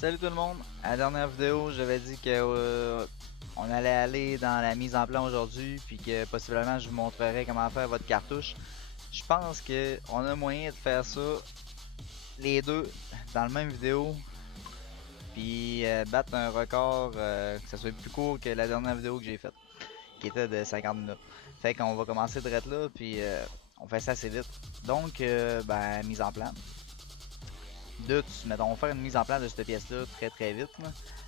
Salut tout le monde! À la dernière vidéo, j'avais dit que on allait aller dans la mise en plan aujourd'hui, puis que possiblement je vous montrerai comment faire votre cartouche. Je pense que on a moyen de faire ça les deux dans la même vidéo, puis battre un record que ça soit plus court que la dernière vidéo que j'ai faite, qui était de 50 minutes. Fait qu'on va commencer direct là, puis on fait ça assez vite. Donc, ben, mise en plan. Mettons, on va faire une mise en place de cette pièce-là très vite.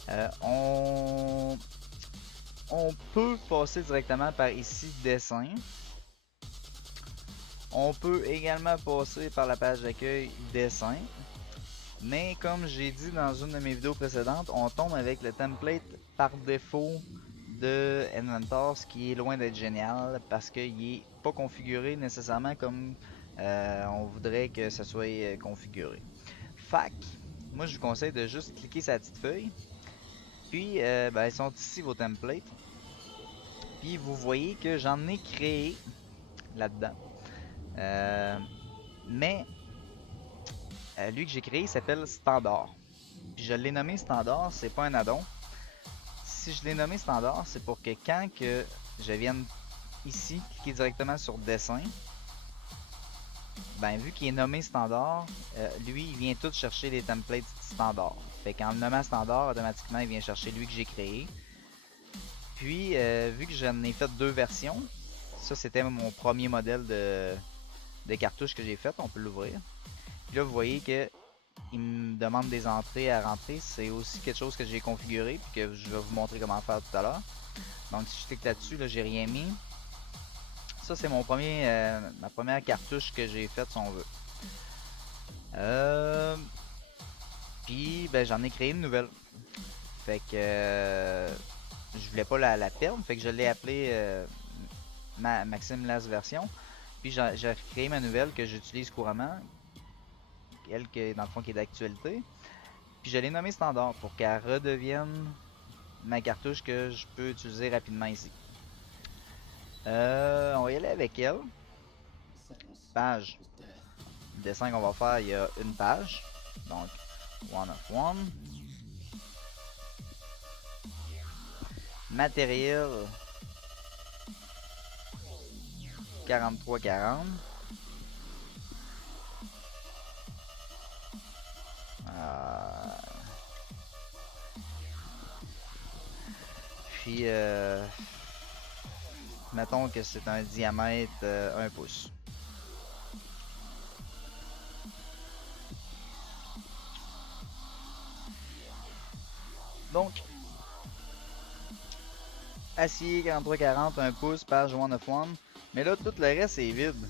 Là. On peut passer directement par ici dessin. On peut également passer par la page d'accueil dessin. Mais comme j'ai dit dans une de mes vidéos précédentes, on tombe avec le template par défaut de Inventor, ce qui est loin d'être génial parce qu'il est pas configuré nécessairement comme on voudrait que ça soit configuré. Fac, moi je vous conseille de juste cliquer sur la petite feuille. Puis ben, ils sont ici vos templates. Puis vous voyez que j'en ai créé là-dedans. Euh, mais lui que j'ai créé s'appelle Standard. Puis je l'ai nommé Standard, c'est pas un addon. Si je l'ai nommé Standard, c'est pour que quand que je vienne ici, cliquer directement sur dessin, ben vu qu'il est nommé Standard, lui il vient tout chercher les templates Standard. Fait qu'en le nommant Standard, automatiquement il vient chercher lui que j'ai créé. Puis vu que j'en ai fait deux versions, ça c'était mon premier modèle de cartouche que j'ai fait, on peut l'ouvrir. Puis là vous voyez que il me demande des entrées à rentrer, c'est aussi quelque chose que j'ai configuré puis que je vais vous montrer comment faire tout à l'heure. Donc si je clique là-dessus, là j'ai rien mis. Ça c'est ma première cartouche que j'ai faite si on veut. Puis ben j'en ai créé une nouvelle. Fait que je voulais pas la perdre, fait que je l'ai appelée Maxime Last Version. Puis j'ai créé ma nouvelle que j'utilise couramment, elle qui dans le fond qui est d'actualité. Puis je l'ai nommée Standard pour qu'elle redevienne ma cartouche que je peux utiliser rapidement ici. On va y aller avec elle. Page. Le dessin qu'on va faire, il y a une page. Donc, one of one. Matériel 4340. Puis, mettons que c'est un diamètre 1 pouce. Donc, acier 4340, 1 pouce, page one of one. Mais là, tout le reste est vide.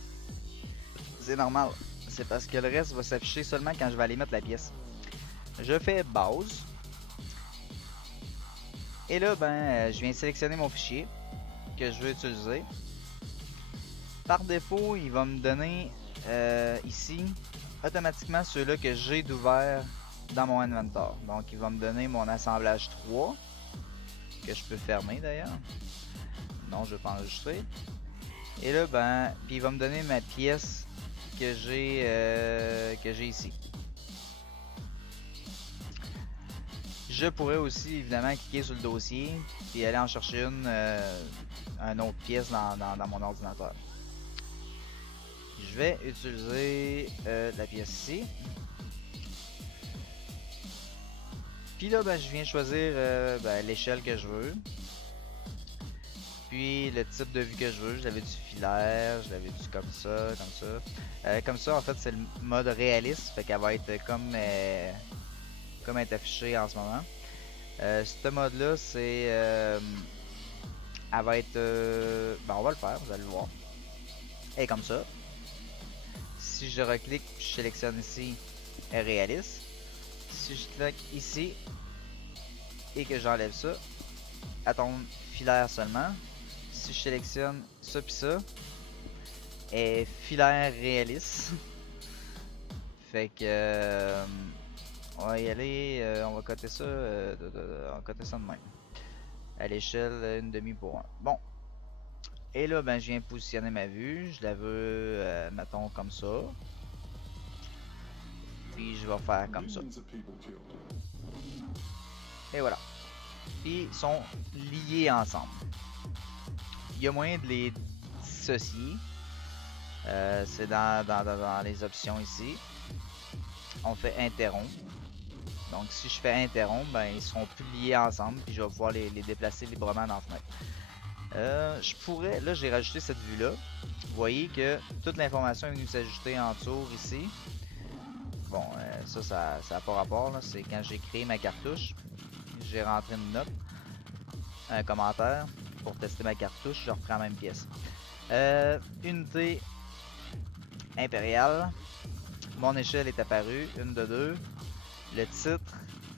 C'est normal. C'est parce que le reste va s'afficher seulement quand je vais aller mettre la pièce. Je fais base. Et là, ben, je viens sélectionner mon fichier que je veux utiliser. Par défaut, il va me donner ici automatiquement ceux-là que j'ai d'ouvert dans mon inventor. Donc, il va me donner mon assemblage 3 que je peux fermer d'ailleurs. Non, je ne veux pas enregistrer. Et là, ben, puis il va me donner ma pièce que j'ai ici. Je pourrais aussi évidemment cliquer sur le dossier et aller en chercher une autre pièce dans mon ordinateur. Je vais utiliser la pièce ici. Puis là, ben, je viens choisir ben, l'échelle que je veux. Puis le type de vue que je veux. Je l'avais du filaire, je l'avais du comme ça, comme ça. Comme ça, en fait, c'est le mode réaliste. Fait qu'elle va être comme elle est affichée en ce moment. Ce mode-là, c'est... elle va être... ben, on va le faire, vous allez le voir. Elle est comme ça. Si je reclique, je sélectionne ici, elle est réaliste. Si je clique ici et que j'enlève ça, elle tombe filaire seulement. Si je sélectionne ça puis ça, elle est filaire réaliste. Fait que... on va y aller, on va coter ça, on va coter ça de même. À l'échelle, une demi pour un. Bon. Et là, ben, je viens positionner ma vue. Je la veux, mettons, comme ça. Puis je vais faire comme ça. Et voilà. Puis ils sont liés ensemble. Il y a moyen de les dissocier. C'est dans les options ici. On fait interrompre. Donc si je fais interrompre, ben ils seront plus liés ensemble. Puis je vais pouvoir les déplacer librement dans la fenêtre. Je pourrais, là j'ai rajouté cette vue là. Vous voyez que toute l'information est venue s'ajouter en dessous ici. Bon, ça n'a pas rapport. C'est quand j'ai créé ma cartouche. J'ai rentré une note, un commentaire pour tester ma cartouche. Je reprends la même pièce. Unité impériale. Mon échelle est apparue. Une de deux. Le titre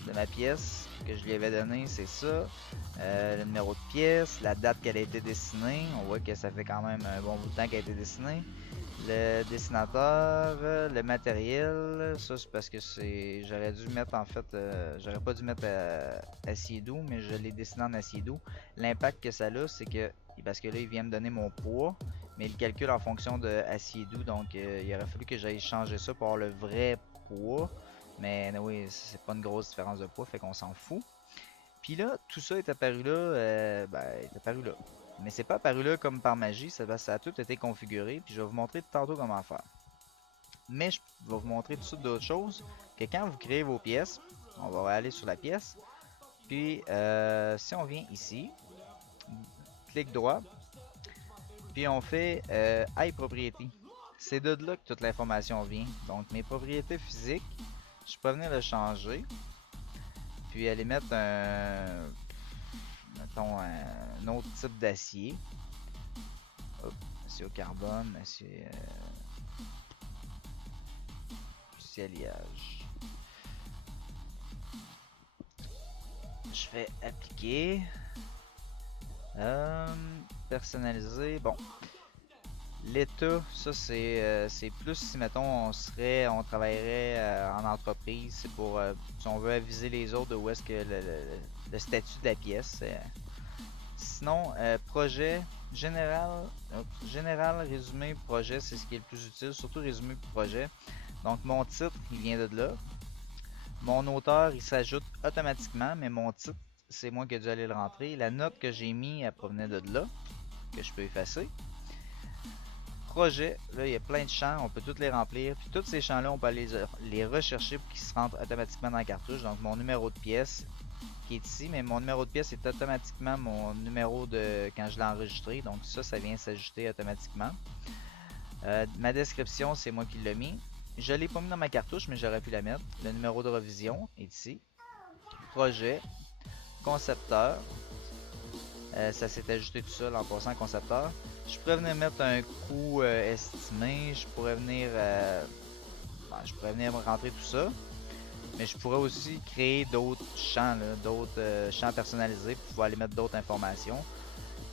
de ma pièce que je lui avais donné, c'est ça. Le numéro de pièce, la date qu'elle a été dessinée. On voit que ça fait quand même un bon bout de temps qu'elle a été dessinée. Le dessinateur, le matériel, ça c'est parce que j'aurais dû mettre en fait, j'aurais pas dû mettre acier doux, mais je l'ai dessiné en acier doux. L'impact que ça a, c'est que, parce que là il vient me donner mon poids, mais il calcule en fonction de acier doux, donc il aurait fallu que j'aille changer ça pour avoir le vrai poids. Mais oui, c'est pas une grosse différence de poids, fait qu'on s'en fout. Puis là, tout ça est apparu là, est apparu là. Mais c'est pas apparu là comme par magie, ça a tout été configuré, puis je vais vous montrer tantôt comment faire. Mais je vais vous montrer tout de suite d'autres choses, que quand vous créez vos pièces, on va aller sur la pièce, puis si on vient ici, clic droit, puis on fait High Propriété. C'est de là que toute l'information vient. Donc mes propriétés physiques, je peux venir le changer, puis aller mettre mettons un autre type d'acier. Acier au carbone, acier alliage. Je fais appliquer. Personnaliser. Bon. L'état, ça c'est plus si mettons on travaillerait en entreprise, c'est pour si on veut aviser les autres de où est-ce que le statut de la pièce. Sinon, projet général, résumé, projet, c'est ce qui est le plus utile, surtout résumé projet. Donc mon titre, il vient de là. Mon auteur, il s'ajoute automatiquement, mais mon titre, c'est moi qui ai dû aller le rentrer. La note que j'ai mis, elle provenait de là, que je peux effacer. Projet, là il y a plein de champs, on peut tous les remplir. Puis tous ces champs-là, on peut aller les rechercher pour qu'ils se rentrent automatiquement dans la cartouche. Donc mon numéro de pièce qui est ici, mais mon numéro de pièce est automatiquement mon numéro de quand je l'ai enregistré. Donc ça vient s'ajouter automatiquement. Ma description, c'est moi qui l'ai mis. Je l'ai pas mis dans ma cartouche, mais j'aurais pu la mettre. Le numéro de revision est ici. Projet, concepteur. Ça s'est ajouté tout seul en passant concepteur. Je pourrais venir mettre un coût estimé. Je pourrais venir rentrer tout ça. Mais je pourrais aussi créer d'autres champs, d'autres champs personnalisés pour pouvoir aller mettre d'autres informations.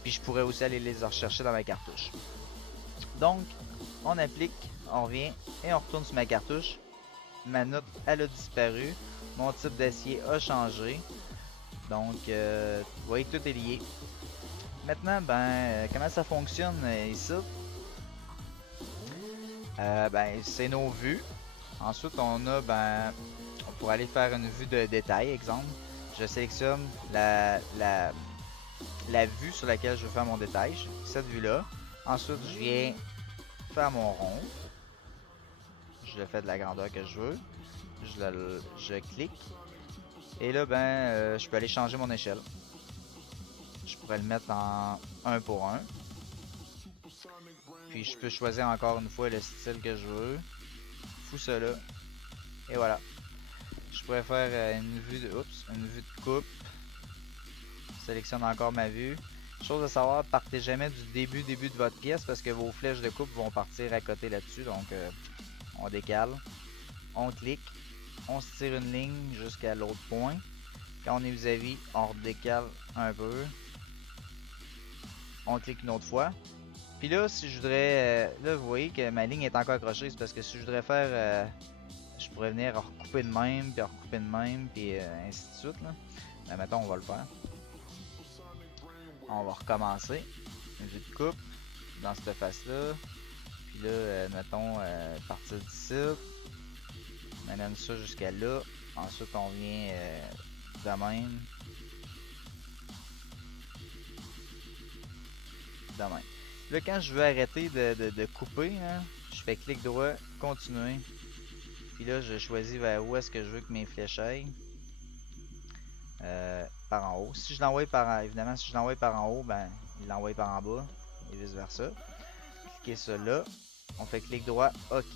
Puis je pourrais aussi aller les rechercher dans ma cartouche. Donc, on applique, on revient et on retourne sur ma cartouche. Ma note, elle a disparu. Mon type d'acier a changé. Donc, vous voyez que tout est lié. Maintenant, comment ça fonctionne ici? C'est nos vues. Ensuite, on a, on pourrait aller faire une vue de détail, exemple. Je sélectionne la vue sur laquelle je veux faire mon détail, cette vue-là. Ensuite, je viens faire mon rond. Je le fais de la grandeur que je veux. Je clique. Et là, je peux aller changer mon échelle. Je pourrais le mettre en 1 pour 1. Puis je peux choisir encore une fois le style que je veux. Fous ça là. Et voilà. Je pourrais faire une vue de coupe. Sélectionne encore ma vue. Chose à savoir, partez jamais du début de votre pièce parce que vos flèches de coupe vont partir à côté là-dessus. Donc on décale. On clique. On se tire une ligne jusqu'à l'autre point. Quand on est vis-à-vis, on redécale un peu. On clique une autre fois. Puis là, si je voudrais... là, vous voyez que ma ligne est encore accrochée. C'est parce que si je voudrais faire... je pourrais venir recouper de même, puis recouper de même, puis ainsi de suite. Là. Mettons, on va le faire. On va recommencer. Une vue de coupe dans cette face-là. Puis là, mettons, partir d'ici. On amène ça jusqu'à là. Ensuite, on vient de même. De même. Là, quand je veux arrêter de couper, hein, je fais clic droit, continuer. Puis là, je choisis vers où est-ce que je veux que mes flèches aillent. Par en haut. Si je l'envoie par évidemment, si je l'envoie par en haut, ben, il l'envoie par en bas. Et vice versa. Cliquez ça là. On fait clic droit, OK.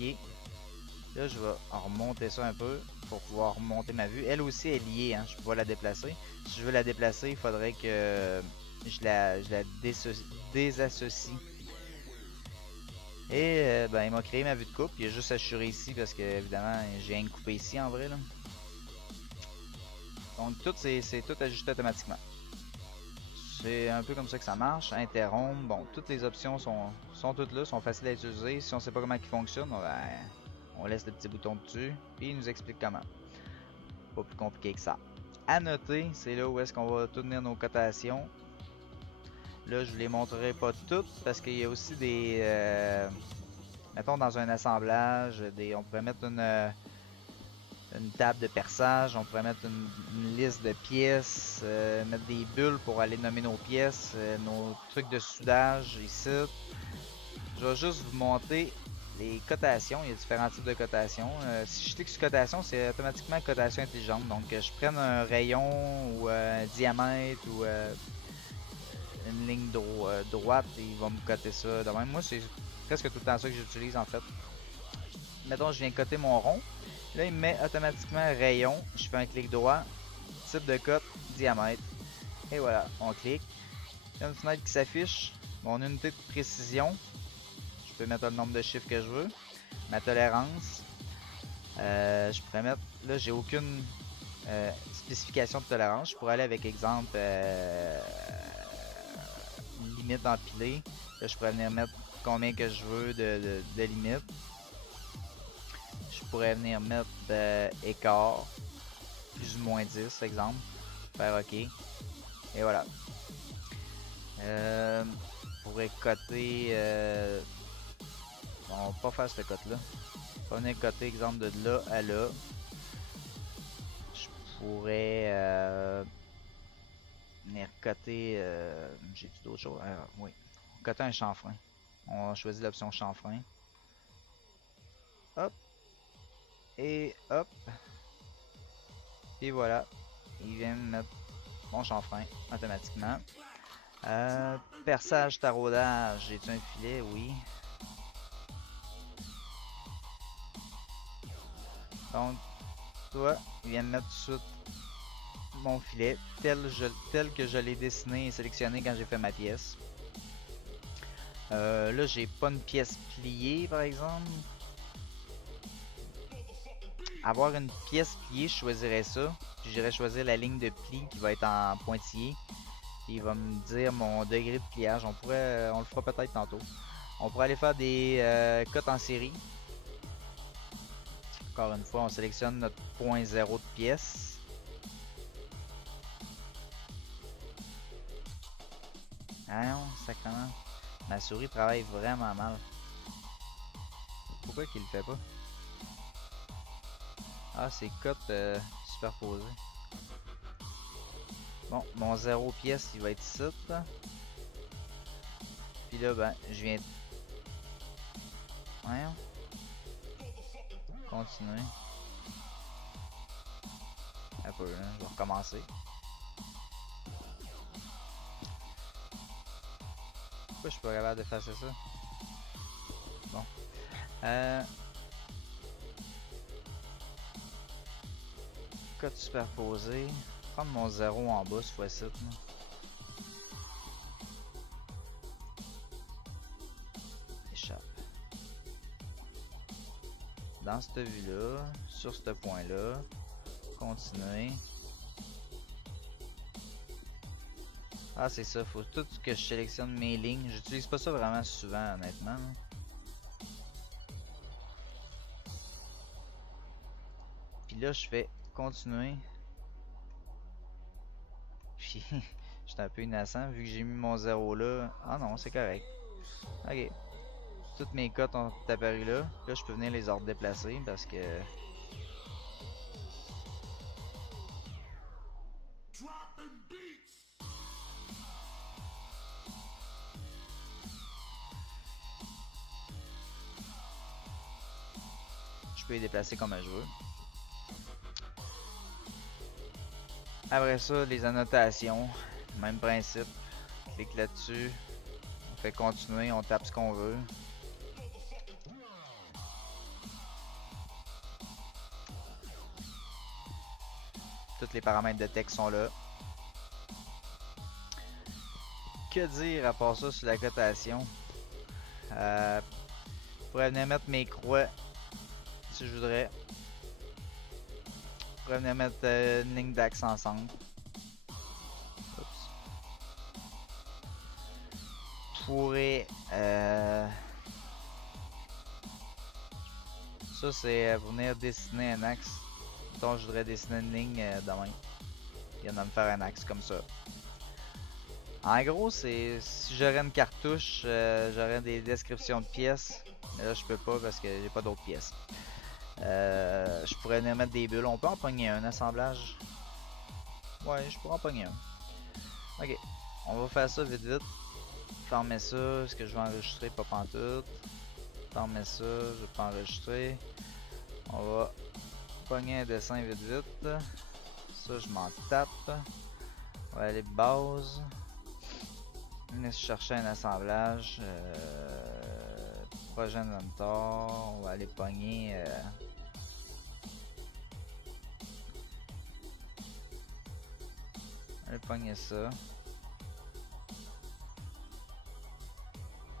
Là, je vais en remonter ça un peu pour pouvoir remonter ma vue. Elle aussi est liée, hein, je peux la déplacer. Si je veux la déplacer, il faudrait que je la désassocie. Et ben, il m'a créé ma vue de coupe. Il a juste assuré ici parce que, évidemment, j'ai rien coupé ici en vrai. Là. Donc, tout c'est tout ajusté automatiquement. C'est un peu comme ça que ça marche. Interrompre. Bon, toutes les options sont toutes là, sont faciles à utiliser. Si on sait pas comment ils fonctionnent, ben, on laisse le petit bouton dessus. Puis il nous explique comment. Pas plus compliqué que ça. À noter, c'est là où est-ce qu'on va tout tenir nos cotations. Là, je ne les montrerai pas toutes parce qu'il y a aussi des... mettons dans un assemblage, on pourrait mettre une table de perçage, on pourrait mettre une liste de pièces, mettre des bulles pour aller nommer nos pièces, nos trucs de soudage ici. Je vais juste vous montrer les cotations. Il y a différents types de cotations. Si je clique sur cotation, c'est automatiquement cotation intelligente. Donc, je prenne un rayon ou un diamètre ou une ligne droite et il va me coter ça. De même, moi, c'est presque tout le temps ça que j'utilise en fait. Mettons, je viens coter mon rond. Là, il me met automatiquement rayon. Je fais un clic droit, type de cote, diamètre. Et voilà, on clique. Il y a une fenêtre qui s'affiche. Mon unité de précision. Je peux mettre le nombre de chiffres que je veux. Ma tolérance. Je pourrais mettre. Là, j'ai aucune spécification de tolérance. Je pourrais aller avec exemple limite empilée. Là, je pourrais venir mettre combien que je veux de limite. Je pourrais venir mettre écart, plus ou moins 10, exemple. Faire OK. Et voilà. Je pourrais coter. On va pas faire cette cote-là. On va venir coter, exemple, de là à là. Je pourrais venir coter. J'ai-tu d'autres choses? Oui. Coter un chanfrein. On choisit l'option chanfrein. Hop. Et hop. Et voilà. Il vient me mettre mon chanfrein automatiquement. Perçage, taraudage. J'ai-tu un filet? Oui. Donc, toi, il vient me mettre tout de suite mon filet tel que je l'ai dessiné et sélectionné quand j'ai fait ma pièce. Là, j'ai pas une pièce pliée, par exemple. Avoir une pièce pliée, je choisirais ça. Puis j'irais choisir la ligne de pli qui va être en pointillé. Puis il va me dire mon degré de pliage. On le fera peut-être tantôt. On pourrait aller faire des cotes en série. Encore une fois, on sélectionne notre point 0 de pièce. Ah non, sacrément. Ma souris travaille vraiment mal. Pourquoi qu'il le fait pas? Ah, c'est cotes superposées. Bon, mon 0 pièce, il va être ici. Puis là, ben, je viens... Voyons. Continuer. Un peu, hein. Je vais recommencer. Pourquoi je suis pas capable de faire ça? Bon. Code superposé. Prendre mon 0 en bas cette fois-ci. Échappe. Dans cette vue-là, sur ce point-là, continuer. Ah, c'est ça, faut tout que je sélectionne mes lignes. J'utilise pas ça vraiment souvent, honnêtement. Puis là, je fais continuer. Puis, j'étais un peu innocent vu que j'ai mis mon 0 là. Ah non, c'est correct. Ok. Toutes mes cotes ont apparu là. Là, je peux venir les ordres déplacer parce que... peux les déplacer comme je veux. Après ça, les annotations, même principe. Clique là-dessus, on fait continuer, on tape ce qu'on veut. Tous les paramètres de texte sont là. Que dire à part ça sur la cotation? Je pourrais venir mettre mes croix si je voudrais. Je pourrais venir mettre une ligne d'axe ensemble. Oups. Je pourrais... Ça c'est venir dessiner un axe. Donc je voudrais dessiner une ligne demain. Il vient de me faire un axe comme ça. En gros, c'est si j'aurais une cartouche, j'aurais des descriptions de pièces. Mais là, je peux pas parce que j'ai pas d'autres pièces. Je pourrais venir mettre des bulles. On peut en pogner un assemblage. Ouais, je pourrais en pogner un. Ok, on va faire ça vite vite. Fermer ça. Est-ce que je vais enregistrer? Pas pantoute. Fermer ça. Je vais pas enregistrer. On va pogner un dessin vite vite. Ça, je m'en tape. On va aller base. On va chercher un assemblage. Projet inventor. On va aller pogner. On va aller pogner ça.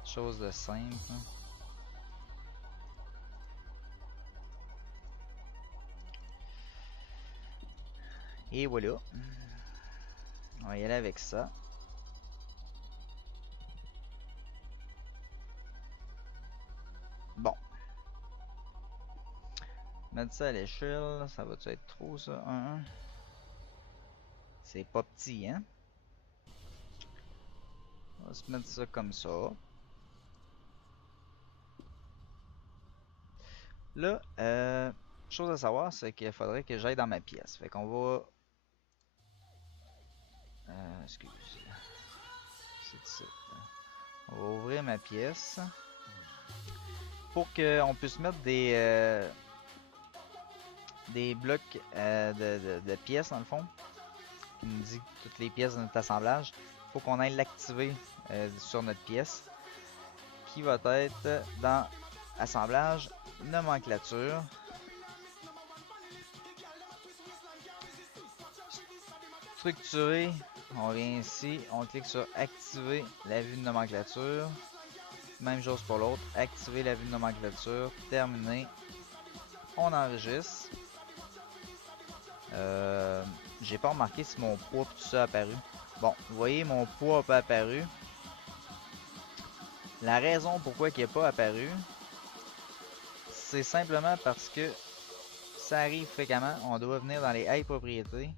Chose de simple. Et voilà. On va y aller avec ça. Bon. Mettre ça à l'échelle, ça va-tu être trop ça? 1. C'est pas petit, hein? On va se mettre ça comme ça. Là, chose à savoir, c'est qu'il faudrait que j'aille dans ma pièce. Fait qu'on va... excuse. C'est ça. On va ouvrir ma pièce. Pour qu'on puisse mettre des blocs de pièces dans le fond. Qui nous dit toutes les pièces de notre assemblage. Il faut qu'on aille l'activer sur notre pièce. Qui va être dans assemblage, nomenclature. Structurer, on vient ici, on clique sur activer la vue de nomenclature. Même chose pour l'autre, activer la vue de nomenclature, terminé. On enregistre. J'ai pas remarqué si mon poids tout ça a apparu. Bon, vous voyez, mon poids n'a pas apparu. La raison pourquoi il n'est pas apparu, c'est simplement parce que ça arrive fréquemment. On doit venir dans les Hey propriétés,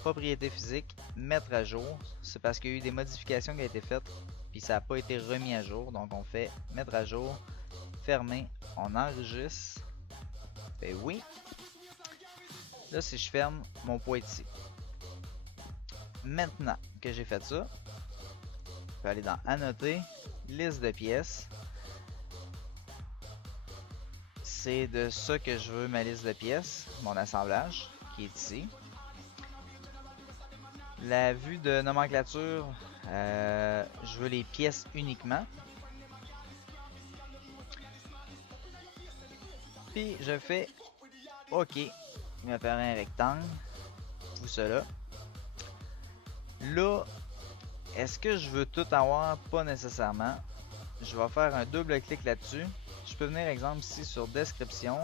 propriétés physiques, mettre à jour. C'est parce qu'il y a eu des modifications qui ont été faites, puis ça n'a pas été remis à jour. Donc on fait mettre à jour, fermer, on enregistre. Fait oui. Là, si je ferme, mon poids est ici. Maintenant que j'ai fait ça, je peux aller dans Annoter, liste de pièces. C'est de ça que je veux ma liste de pièces, mon assemblage, qui est ici. La vue de nomenclature, je veux les pièces uniquement. Puis je fais OK. Il va faire un rectangle. Tout cela. Là, est-ce que je veux tout avoir? Pas nécessairement. Je vais faire un double clic là-dessus. Je peux venir, exemple, ici sur description.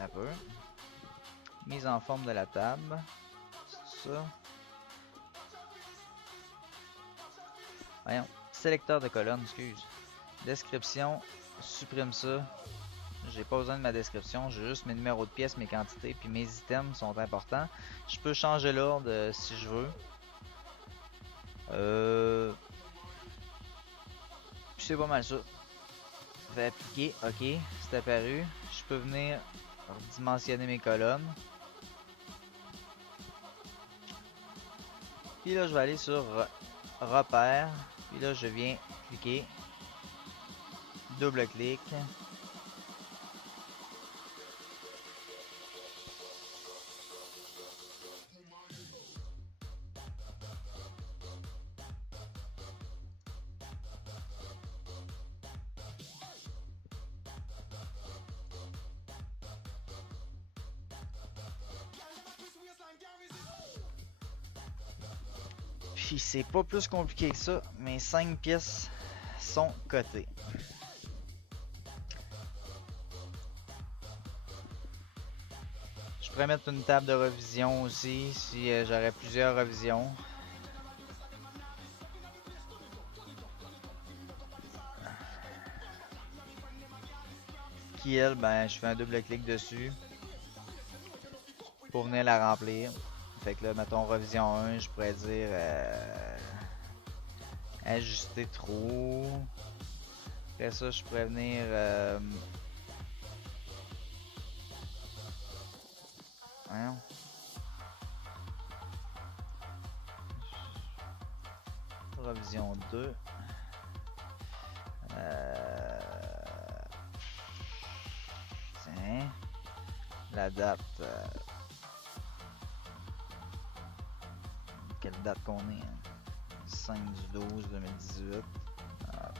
Un peu. Mise en forme de la table. C'est ça. Voyons. Sélecteur de colonne, excuse. Description. Supprime ça. J'ai pas besoin de ma description. J'ai juste mes numéros de pièces, mes quantités, puis mes items sont importants. Je peux changer l'ordre si je veux. C'est pas mal ça. Je vais appliquer. OK. C'est apparu. Je peux venir dimensionner mes colonnes. Puis là, je vais aller sur repère. Puis là, je viens cliquer. Double clic. Puis c'est pas plus compliqué que ça, mes 5 pièces sont cotées. Je pourrais mettre une table de revision aussi si j'aurais plusieurs revisions. Qui elle, ben je fais un double clic dessus pour venir la remplir. Fait que là, mettons revision 1, je pourrais dire ajuster trop. Après ça, je pourrais venir voyons. Revision 2. Tiens. La date. Quelle date qu'on est? 5 du 12 2018.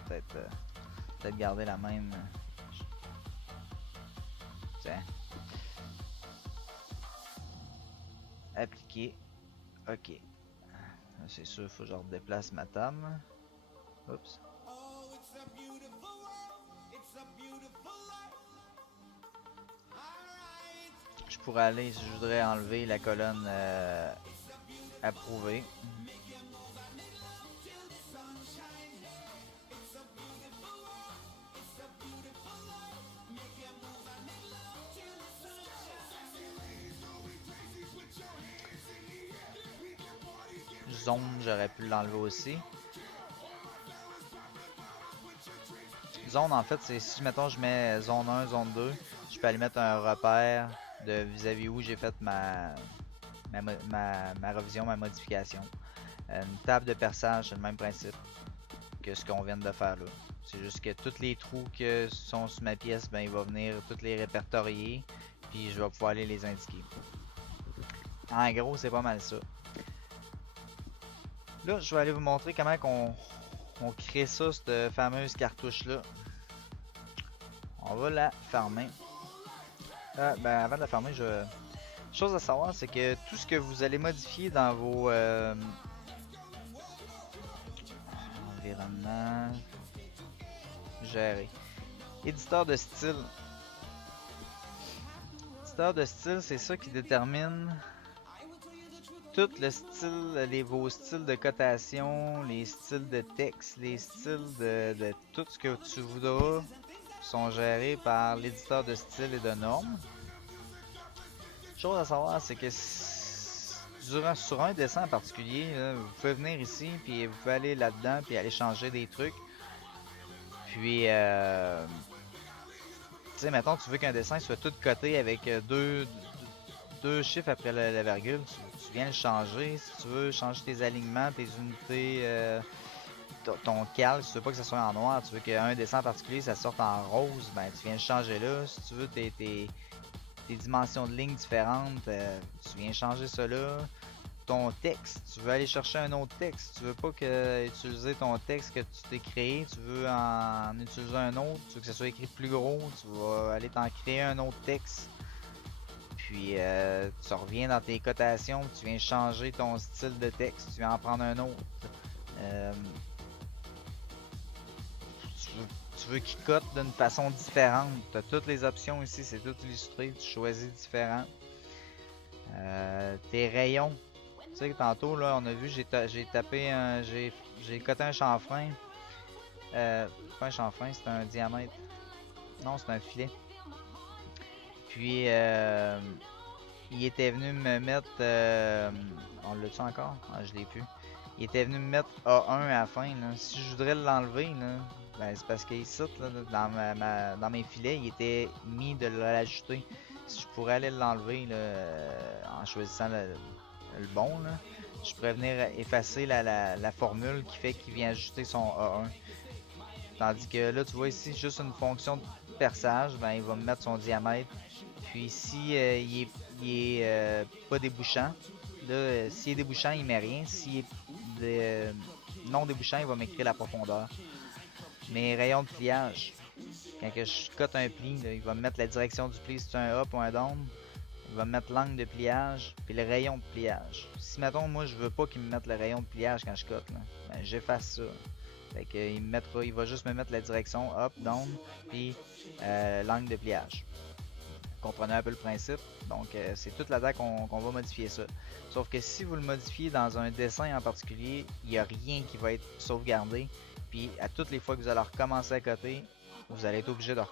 Peut-être garder la même. Tiens. Appliquer. Ok. C'est sûr, il faut que je redéplace ma table. Oups. Je pourrais aller, si je voudrais enlever la colonne approuvée. Zone, j'aurais pu l'enlever aussi. Zone, en fait, c'est si, mettons, je mets zone 1, zone 2, je peux aller mettre un repère de vis-à-vis où j'ai fait ma revision, ma modification. Une table de perçage, c'est le même principe que ce qu'on vient de faire là. C'est juste que tous les trous que sont sur ma pièce, ben, il va venir toutes les répertorier, puis je vais pouvoir aller les indiquer. En gros, c'est pas mal ça. Là, je vais aller vous montrer comment on crée ça, cette fameuse cartouche-là. On va la fermer. Ben, avant de la fermer, chose à savoir, c'est que tout ce que vous allez modifier dans vos environnement, gérer. Éditeur de style. Éditeur de style, c'est ça qui détermine tout le style, vos styles de cotation, les styles de texte, les styles de tout ce que tu voudras sont gérés par l'éditeur de style et de normes. Chose à savoir, c'est que sur un dessin en particulier, là, vous pouvez venir ici, puis vous pouvez aller là-dedans, puis aller changer des trucs. Puis, tu sais, mettons, tu veux qu'un dessin soit tout coté avec deux chiffres après la virgule, tu viens le changer. Si tu veux changer tes alignements, tes unités, ton calque, si tu veux pas que ça soit en noir, tu veux qu'un dessin en particulier ça sorte en rose, ben tu viens le changer là. Si tu veux tes dimensions de lignes différentes, tu viens changer ça là. Ton texte, tu veux aller chercher un autre texte, tu veux pas utiliser ton texte que tu t'es créé, tu veux en utiliser un autre, tu veux que ça soit écrit plus gros, tu vas aller t'en créer un autre texte. Puis tu reviens dans tes cotations, tu viens changer ton style de texte, tu viens en prendre un autre. Tu veux qu'il cote d'une façon différente. Tu as toutes les options ici, c'est tout illustré, tu choisis différent. Tes rayons. Tu sais, tantôt, là, on a vu, j'ai tapé un. J'ai coté un chanfrein. Pas un chanfrein, c'est un diamètre. Non, c'est un filet. Puis, il était venu me mettre. On l'a-tu encore? Ah, je l'ai plus. Il était venu me mettre A1 à la fin. Là. Si je voudrais l'enlever, ben, c'est parce qu'ici, dans mes filets, il était mis de l'ajouter. Si je pourrais aller l'enlever en choisissant le bon, là, je pourrais venir effacer la formule qui fait qu'il vient ajouter son A1. Tandis que là, tu vois ici, juste une fonction de perçage, ben, il va me mettre son diamètre. Puis si pas débouchant, là, s'il est débouchant, il met rien. S'il est non débouchant, il va m'écrire la profondeur. Mes rayons de pliage, quand que je cote un pli, là, il va me mettre la direction du pli, si c'est un up ou un down. Il va me mettre l'angle de pliage, puis le rayon de pliage. Si, mettons, moi, je veux pas qu'il me mette le rayon de pliage quand je cote, là, ben, j'efface ça. Fait que, il va juste me mettre la direction up, down, puis l'angle de pliage. Comprenez un peu le principe. Donc, c'est toute là-dedans qu'on va modifier ça. Sauf que si vous le modifiez dans un dessin en particulier, il n'y a rien qui va être sauvegardé. Puis, à toutes les fois que vous allez recommencer à coter, vous allez être obligé de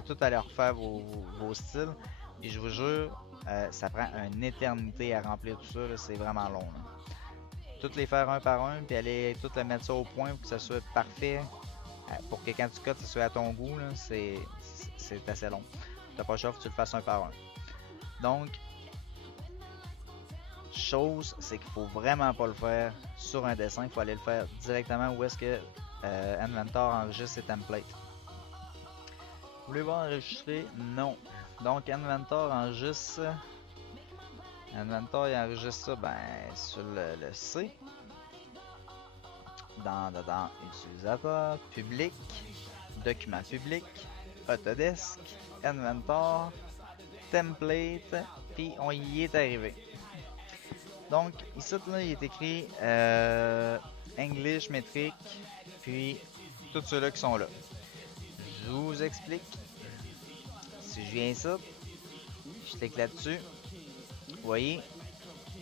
tout aller refaire vos styles. Puis, je vous jure, ça prend une éternité à remplir tout ça. C'est vraiment long. Là. Toutes les faire un par un, puis aller tout le mettre ça au point pour que ça soit parfait. Pour que quand tu cotes, ça soit à ton goût, c'est assez long. T'as pas le choix, faut que tu le fasses un par un. Donc, chose, c'est qu'il faut vraiment pas le faire sur un dessin, il faut aller le faire directement où est-ce que Inventor enregistre ses templates. Voulez-vous enregistrer? Non. Donc, Inventor enregistre. Inventor, il enregistre ça sur le C. Dans utilisateur, public, document public, Autodesk, Inventor, template, puis on y est arrivé. Donc, ici, là, il est écrit English, métrique, puis tous ceux-là qui sont là. Je vous explique. Si je viens ici, je clique là-dessus. Vous voyez,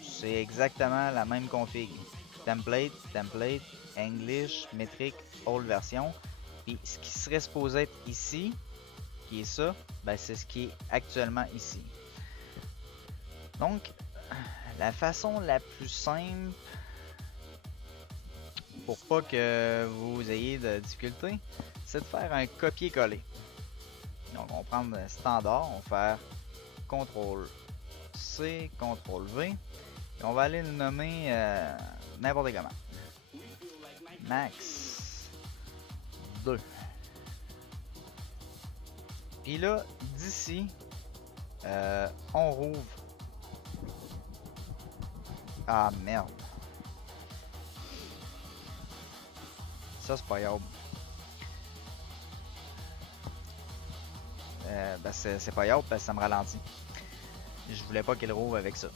c'est exactement la même config. Template, template, English, métrique, old version. Puis ce qui serait supposé être ici, qui est ça, ben c'est ce qui est actuellement ici. Donc, la façon la plus simple pour pas que vous ayez de difficultés, c'est de faire un copier-coller. Donc, on va prendre le standard, on va faire CTRL-C, CTRL-V, et on va aller le nommer n'importe comment. Max 2. Puis là, d'ici, on rouvre. Ah merde. Ça, c'est pas grave. C'est pas grave parce que ça me ralentit. Je voulais pas qu'elle rouvre avec ça.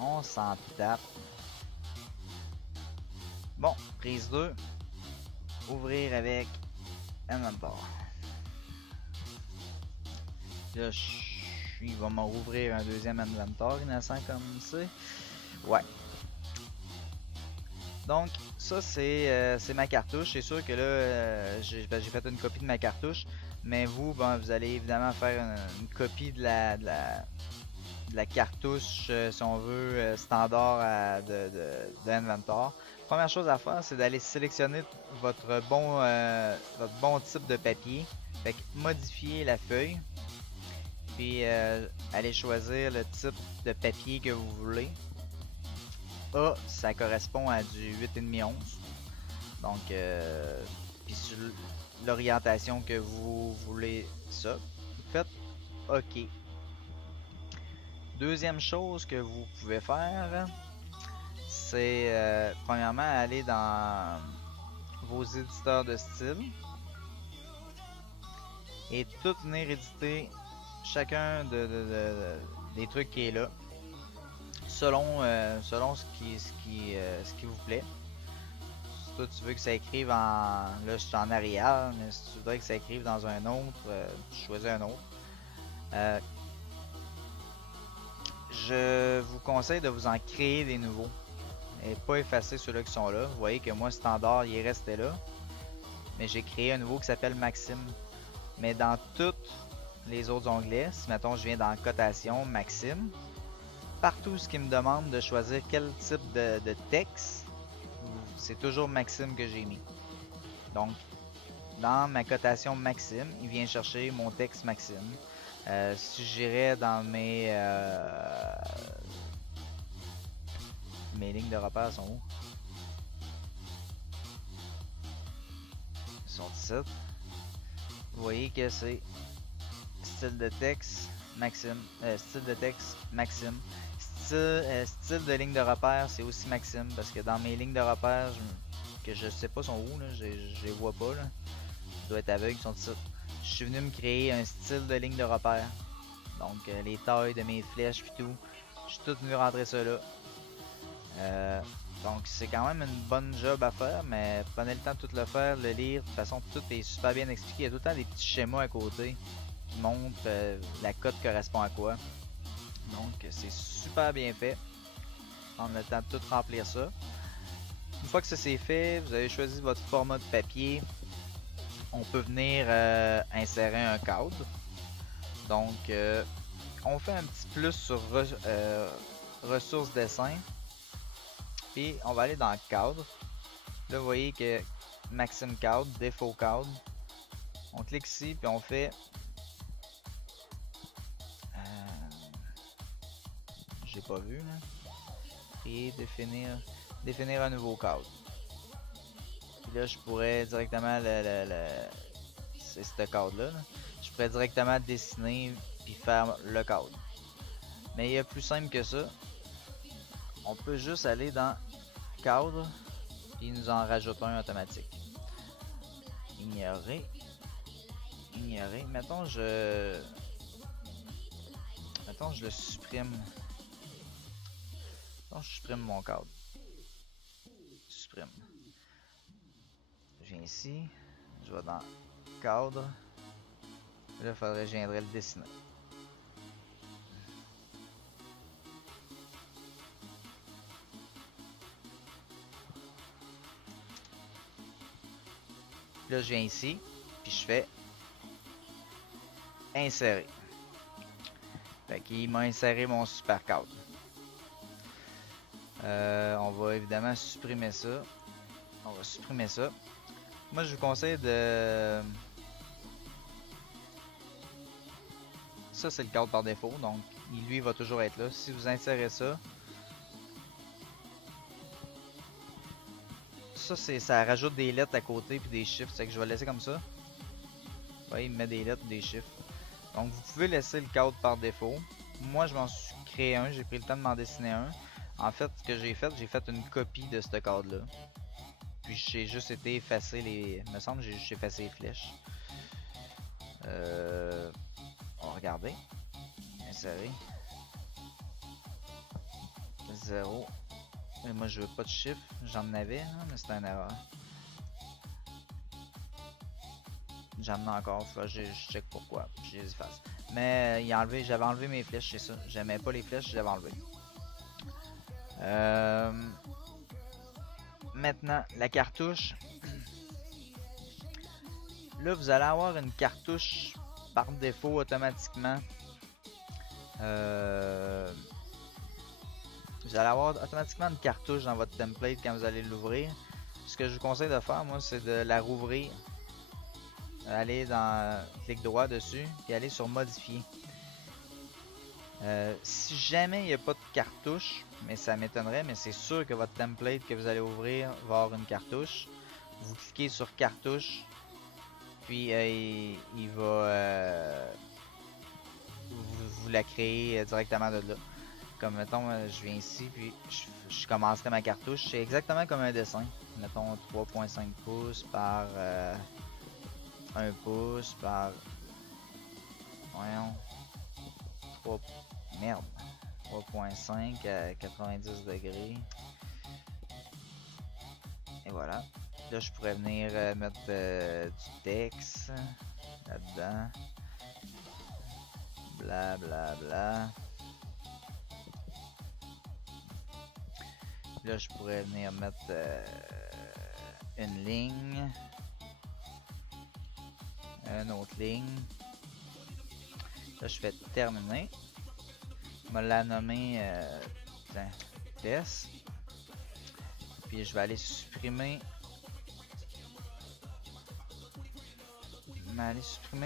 On s'en tape. Bon, prise 2. Ouvrir avec Inventor. Là, il va me rouvrir un deuxième Inventor innocent comme ça. Ouais. Donc, ça, c'est ma cartouche. C'est sûr que là, j'ai fait une copie de ma cartouche. Mais vous, vous allez évidemment faire une copie de la cartouche, si on veut, standard de Inventor. Première chose à faire, c'est d'aller sélectionner votre bon type de papier. Fait que modifier la feuille. Puis allez choisir le type de papier que vous voulez. A, ça correspond à du 8,5 onces. Donc, puis sur l'orientation que vous voulez ça, vous faites OK. Deuxième chose que vous pouvez faire, c'est premièrement aller dans vos éditeurs de style et tout venir éditer chacun des trucs qui est là selon ce qui vous plaît. Si toi tu veux que ça écrive là je suis en Arial, mais si tu voudrais que ça écrive dans un autre, tu choisis un autre. Je vous conseille de vous en créer des nouveaux et pas effacer ceux-là qui sont là. Vous voyez que moi standard il est resté là, mais j'ai créé un nouveau qui s'appelle Maxime. Mais dans tous les autres onglets, si mettons je viens dans cotation Maxime, partout ce qui me demande de choisir quel type de texte, c'est toujours Maxime que j'ai mis. Donc dans ma cotation Maxime, il vient chercher mon texte Maxime. Si j'irais dans mes lignes de repère sont où? sont ici. Vous voyez que c'est style de texte Maxime, style de texte Maxime. Style de ligne de repère, c'est aussi Maxime, parce que dans mes lignes de repère, que je sais pas sont où, là, je les vois pas, là. Je dois être aveugle, ils sont ici. Je suis venu me créer un style de ligne de repère. Donc les tailles de mes flèches puis tout, je suis tout venu rentrer ça là. Donc c'est quand même une bonne job à faire, mais prenez le temps de tout le faire, le lire. De toute façon, tout est super bien expliqué. Il y a tout le temps des petits schémas à côté qui montrent la cote correspond à quoi. Donc c'est super bien fait. Prendre le temps de tout remplir ça. Une fois que ça c'est fait, vous avez choisi votre format de papier. On peut venir insérer un cadre. Donc on fait un petit plus sur ressources dessin. Puis on va aller dans cadre. Là vous voyez que Maxime cadre, défaut cadre. On clique ici puis on fait j'ai pas vu là. Et définir un nouveau cadre. Puis là je pourrais directement c'est ce cadre là. Je pourrais directement dessiner puis faire le cadre. Mais il y a plus simple que ça. On peut juste aller dans cadre et il nous en rajoute un automatique. Ignorer. Mettons je le supprime. Mettons je supprime mon cadre. Supprime. Je viens ici. Je vais dans cadre. Là, je viendrais le dessiner. Là, je viens ici, puis je fais insérer. Fait qu'il m'a inséré mon super cadre. On va évidemment supprimer ça. Moi, je vous conseille de... Ça, c'est le cadre par défaut, donc lui va toujours être là. Si vous insérez ça, ça rajoute des lettres à côté puis des chiffres, c'est que je vais laisser comme ça. Vous voyez, il me met des lettres, des chiffres. Donc vous pouvez laisser le cadre par défaut. Moi je m'en suis créé un, j'ai pris le temps de m'en dessiner un. En fait, ce que j'ai fait une copie de ce cadre là. Puis j'ai juste été effacer les... Il me semble que j'ai juste effacé les flèches. On va regarder. Insérer. 0. Et moi je veux pas de chiffre, j'en avais, hein, mais c'était une erreur. J'en ai encore, faut que je check pourquoi, je les efface. Mais j'avais enlevé mes flèches, c'est ça. J'aimais pas les flèches, j'avais enlevé. Maintenant, la cartouche. Là, vous allez avoir une cartouche par défaut automatiquement. Vous allez avoir automatiquement une cartouche dans votre template quand vous allez l'ouvrir. Ce que je vous conseille de faire, moi, c'est de la rouvrir. Aller dans clic droit dessus, puis aller sur modifier. Si jamais il n'y a pas de cartouche, mais ça m'étonnerait, mais c'est sûr que votre template que vous allez ouvrir va avoir une cartouche. Vous cliquez sur cartouche, puis il va vous la créer directement de là. Comme mettons, je viens ici, puis je commencerai ma cartouche. C'est exactement comme un dessin. Mettons 3.5 pouces par 1 pouce par... Voyons. 3... Merde. 3.5 à 90 degrés. Et voilà. Là, je pourrais venir mettre du texte là-dedans. Bla bla bla. Là, je pourrais venir mettre une ligne. Une autre ligne. Là, je fais terminer. Je vais la nommer test. Puis je vais aller supprimer.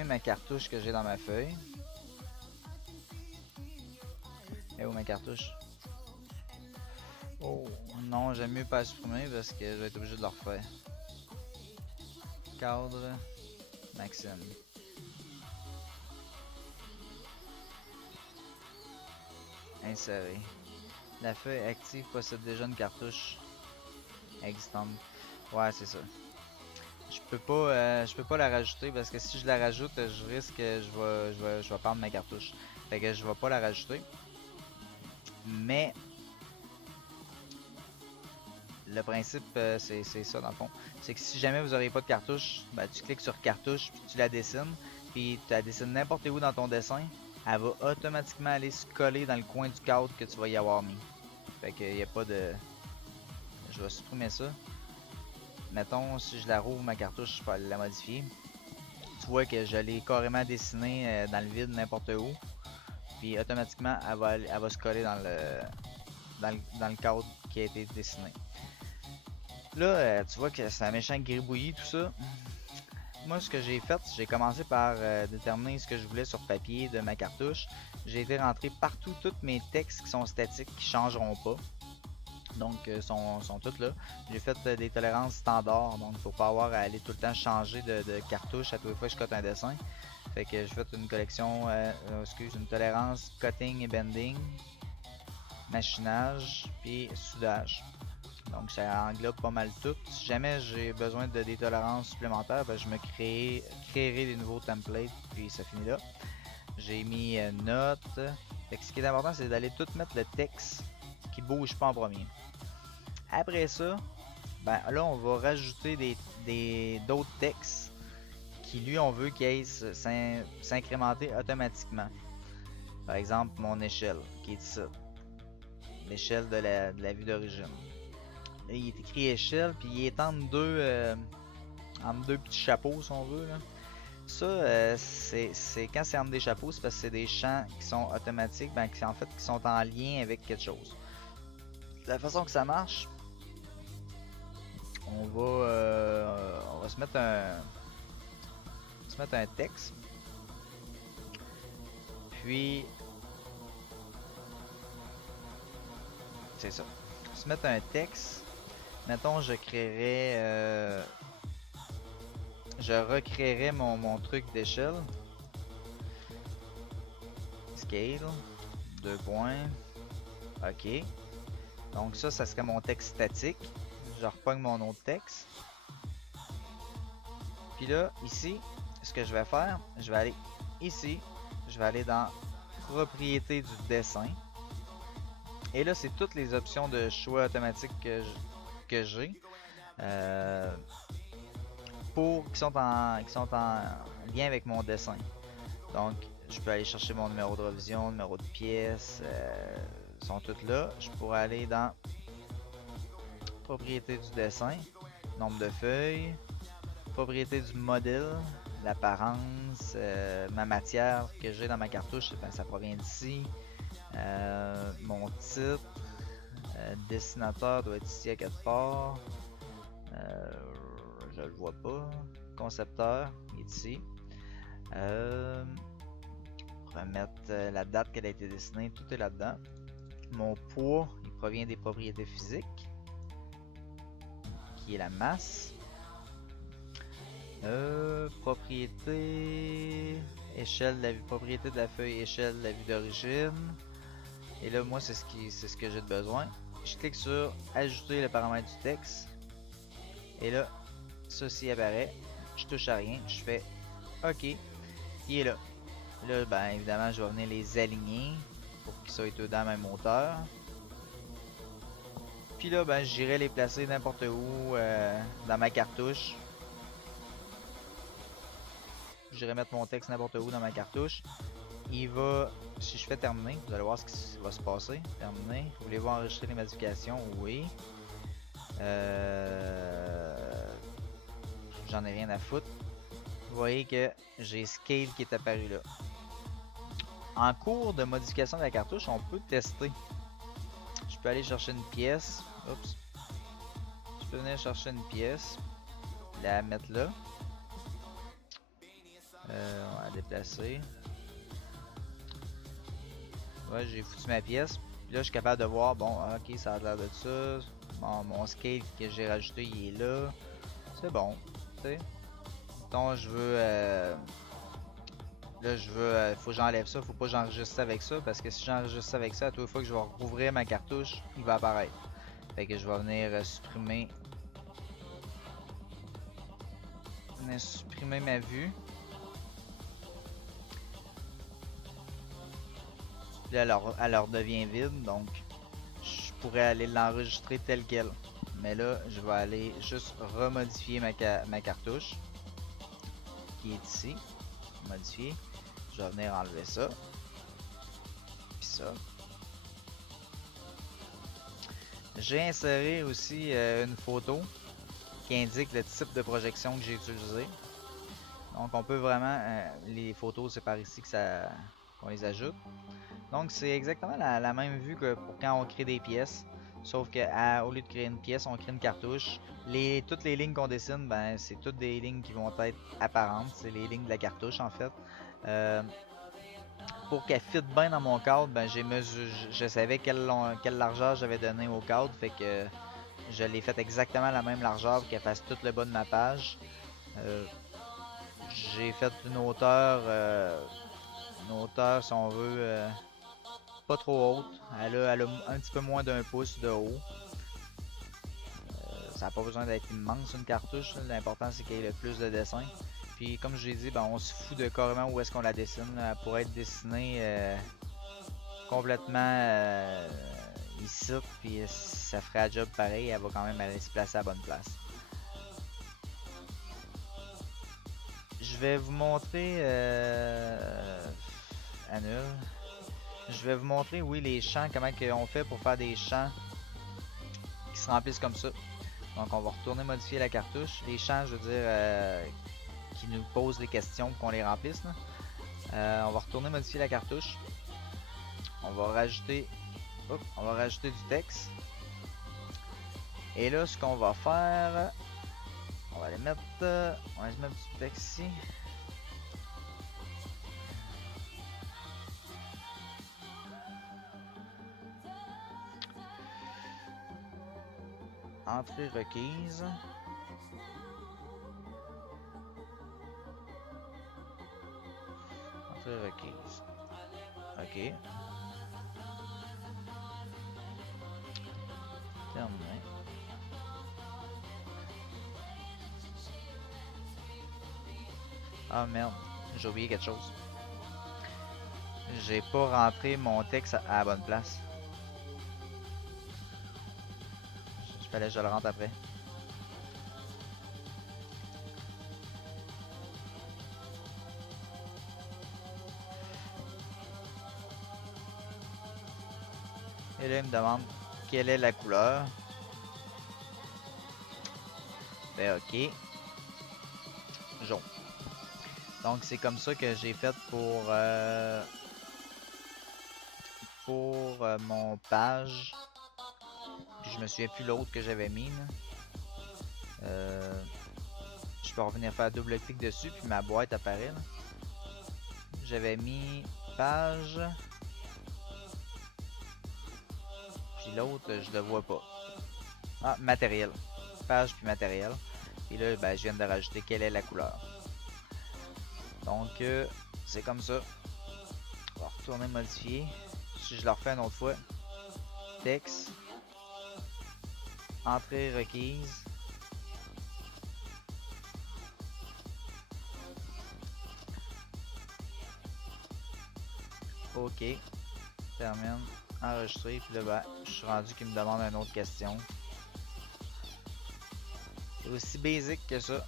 Ma cartouche que j'ai dans ma feuille. Et où ma cartouche? Oh non, j'aime mieux pas supprimer parce que je vais être obligé de le refaire. Cadre. Maxime. Insérer. La feuille active possède déjà une cartouche existante. Ouais, c'est ça. Je peux pas la rajouter parce que si je la rajoute, je risque que je vais perdre ma cartouche. Fait que je vais pas la rajouter. Mais le principe, c'est ça dans le fond. C'est que si jamais vous n'aurez pas de cartouche, ben, tu cliques sur cartouche, puis tu la dessines, puis tu la dessines n'importe où dans ton dessin, elle va automatiquement aller se coller dans le coin du cadre que tu vas y avoir mis. Fait qu'il n'y a pas de... Je vais supprimer ça. Mettons, si je la rouvre ma cartouche, je peux aller la modifier. Tu vois que je l'ai carrément dessiné dans le vide n'importe où. Puis automatiquement, elle va se coller dans le cadre qui a été dessiné. Là, tu vois que c'est un méchant gribouillis tout ça. Moi, ce que j'ai fait, j'ai commencé par déterminer ce que je voulais sur papier de ma cartouche. J'ai été rentrer partout tous mes textes qui sont statiques, qui changeront pas. Donc, sont toutes là. J'ai fait des tolérances standards, donc faut pas avoir à aller tout le temps changer de cartouche à toutes les fois que je cote un dessin. Fait que j'ai fait une collection, une tolérance cutting et bending, machinage, puis soudage. Donc ça englobe pas mal tout. Si jamais j'ai besoin de des tolérances supplémentaires, ben, je me créerai des nouveaux templates, puis ça finit là. J'ai mis notes. Fait que ce qui est important, c'est d'aller tout mettre le texte qui bouge pas en premier. Après ça, ben là on va rajouter d'autres textes qui lui on veut qu'il aille s'incrémenter automatiquement. Par exemple mon échelle qui est ici. L'échelle de la vue d'origine. Il est écrit échelle puis il est entre deux petits chapeaux si on veut là. Ça c'est quand c'est entre des chapeaux, c'est parce que c'est des champs qui sont automatiques, ben qui en fait qui sont en lien avec quelque chose. La façon que ça marche, on va se mettre un texte, puis c'est ça. Se mettre un texte. Mettons, je recréerai mon truc d'échelle. Scale, 2 points. Ok. Donc ça serait mon texte statique. Je repogne mon autre texte. Puis là, ici, ce que je vais faire, je vais aller ici. Je vais aller dans propriété du dessin. Et là, c'est toutes les options de choix automatique que j'ai. Qui sont en lien avec mon dessin. Donc, je peux aller chercher mon numéro de revision, numéro de pièce, sont toutes là. Je pourrais aller dans propriété du dessin, nombre de feuilles, propriété du modèle, l'apparence, ma matière que j'ai dans ma cartouche, ben, ça provient d'ici. Mon titre, dessinateur doit être ici à quelque part. Je le vois pas. Concepteur, il est ici. On va mettre la date qu'elle a été dessinée, tout est là-dedans. Mon poids, il provient des propriétés physiques, qui est la masse. Propriété, échelle de propriété de la feuille, échelle de la vue d'origine. Et là, moi, c'est ce que j'ai besoin. Je clique sur ajouter le paramètre du texte. Et là, ceci apparaît. Je touche à rien. Je fais OK. Il est là. Là, ben évidemment, je vais venir les aligner pour qu'ils soient tous dans la même hauteur. Puis là, ben j'irai les placer n'importe où dans ma cartouche. J'irai mettre mon texte n'importe où dans ma cartouche. Il va, si je fais terminer, vous allez voir ce qui va se passer. Terminer. Voulez-vous enregistrer les modifications? Oui. J'en ai rien à foutre. Vous voyez que j'ai Scale qui est apparu là. En cours de modification de la cartouche, on peut tester. Je peux aller chercher une pièce. Oups. Je peux venir chercher une pièce. La mettre là. On va la déplacer. Ouais, j'ai foutu ma pièce. Puis là, je suis capable de voir, bon, ok, ça a l'air de ça. Bon, mon scale que j'ai rajouté, il est là. C'est bon, tu sais. mettons, je veux. Là, je veux. Faut que j'enlève ça. Faut pas que j'enregistre ça avec ça. Parce que si j'enregistre ça avec ça, à toute fois que je vais rouvrir ma cartouche, il va apparaître. Fait que je vais venir supprimer ma vue. Puis là, elle leur devient vide. Donc, je pourrais aller l'enregistrer tel quel. Mais là, je vais aller juste remodifier ma cartouche. Qui est ici. Modifier. Je vais venir enlever ça. Puis ça. J'ai inséré aussi une photo qui indique le type de projection que j'ai utilisé. Donc on peut vraiment, les photos c'est par ici qu'on les ajoute. Donc c'est exactement la même vue que pour quand on crée des pièces. Sauf que au lieu de créer une pièce, on crée une cartouche. Toutes les lignes qu'on dessine, ben c'est toutes des lignes qui vont être apparentes. C'est les lignes de la cartouche en fait. Pour qu'elle fitte bien dans mon cadre, ben je savais quelle largeur j'avais donné au cadre. Fait que je l'ai fait exactement la même largeur pour qu'elle fasse tout le bas de ma page. J'ai fait une hauteur si on veut, pas trop haute. Elle a un petit peu moins d'un pouce de haut. Ça n'a pas besoin d'être immense une cartouche. L'important c'est qu'il y ait le plus de dessin. Puis comme je l'ai dit, ben, on se fout de carrément où est-ce qu'on la dessine. Elle pourrait être dessinée complètement ici. Puis ça ferait un job pareil. Elle va quand même aller se placer à la bonne place. Je vais vous montrer annule. Je vais vous montrer, oui, les champs, comment on fait pour faire des champs qui se remplissent comme ça. Donc on va retourner modifier la cartouche. Les champs, je veux dire, qui nous posent des questions pour qu'on les remplisse. On va retourner modifier la cartouche. On va rajouter du texte. Et là, ce qu'on va faire, on va aller mettre, on va se mettre du texte ici. Entrée requise. Entrée requise. Ok. Terminé. Ah merde, j'ai oublié quelque chose. J'ai pas rentré mon texte à la bonne place. Il fallait que je le rentre après. Et là, il me demande quelle est la couleur. Ben ok. Jaune. Donc c'est comme ça que j'ai fait pour mon page. Puis je me souviens plus l'autre que j'avais mis. Je peux revenir faire double clic dessus puis ma boîte apparaît. J'avais mis page. Puis l'autre je le vois pas. Ah, matériel. Page puis matériel. Et là ben, je viens de rajouter quelle est la couleur. Donc c'est comme ça. On va retourner modifier. Si je le refais une autre fois. Texte. Entrée requise. Ok. Termine. Enregistrer. Puis là, ben, je suis rendu qu'il me demande une autre question. C'est aussi basique que ça.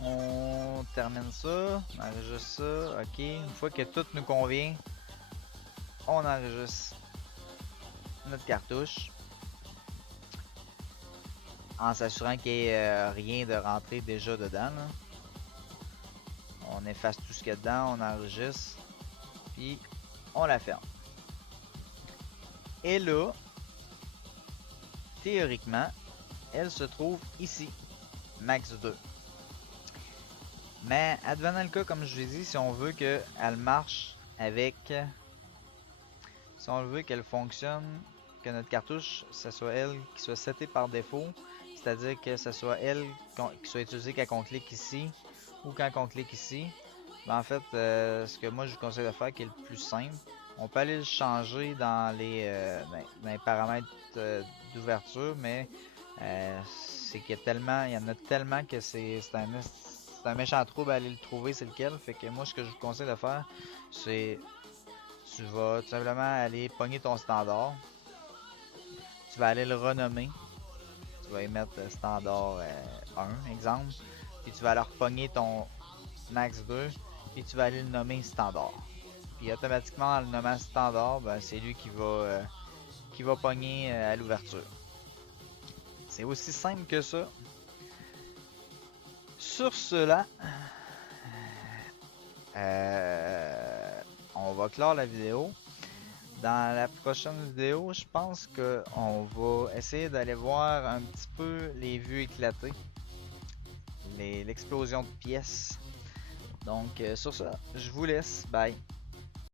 On termine ça. On enregistre ça. Ok. Une fois que tout nous convient, on enregistre notre cartouche. En s'assurant qu'il n'y ait rien de rentré déjà dedans. Là. On efface tout ce qu'il y a dedans, on enregistre, puis on la ferme. Et là, théoriquement, elle se trouve ici, max 2. Mais advenant le cas, comme je l'ai dit, si on veut qu'elle marche avec... Si on veut qu'elle fonctionne, que notre cartouche, ce soit elle qui soit setée par défaut, c'est-à-dire que ce soit elle qui soit utilisée quand on clique ici ou quand on clique ici. Ben, en fait, ce que moi je vous conseille de faire qui est le plus simple, on peut aller le changer dans les paramètres d'ouverture, mais c'est qu'il y a tellement, il y en a tellement que c'est un méchant trouble à aller le trouver, c'est lequel. Fait que moi, ce que je vous conseille de faire, c'est tu vas tout simplement aller pogner ton standard, tu vas aller le renommer, tu vas y mettre standard 1, exemple, puis tu vas alors pogner ton max 2, puis tu vas aller le nommer standard. Puis automatiquement, en le nommant standard, ben, c'est lui qui va pogner à l'ouverture. C'est aussi simple que ça. Sur cela, on va clore la vidéo. Dans la prochaine vidéo, je pense qu'on va essayer d'aller voir un petit peu les vues éclatées, l'explosion de pièces. Donc sur ça, je vous laisse. Bye.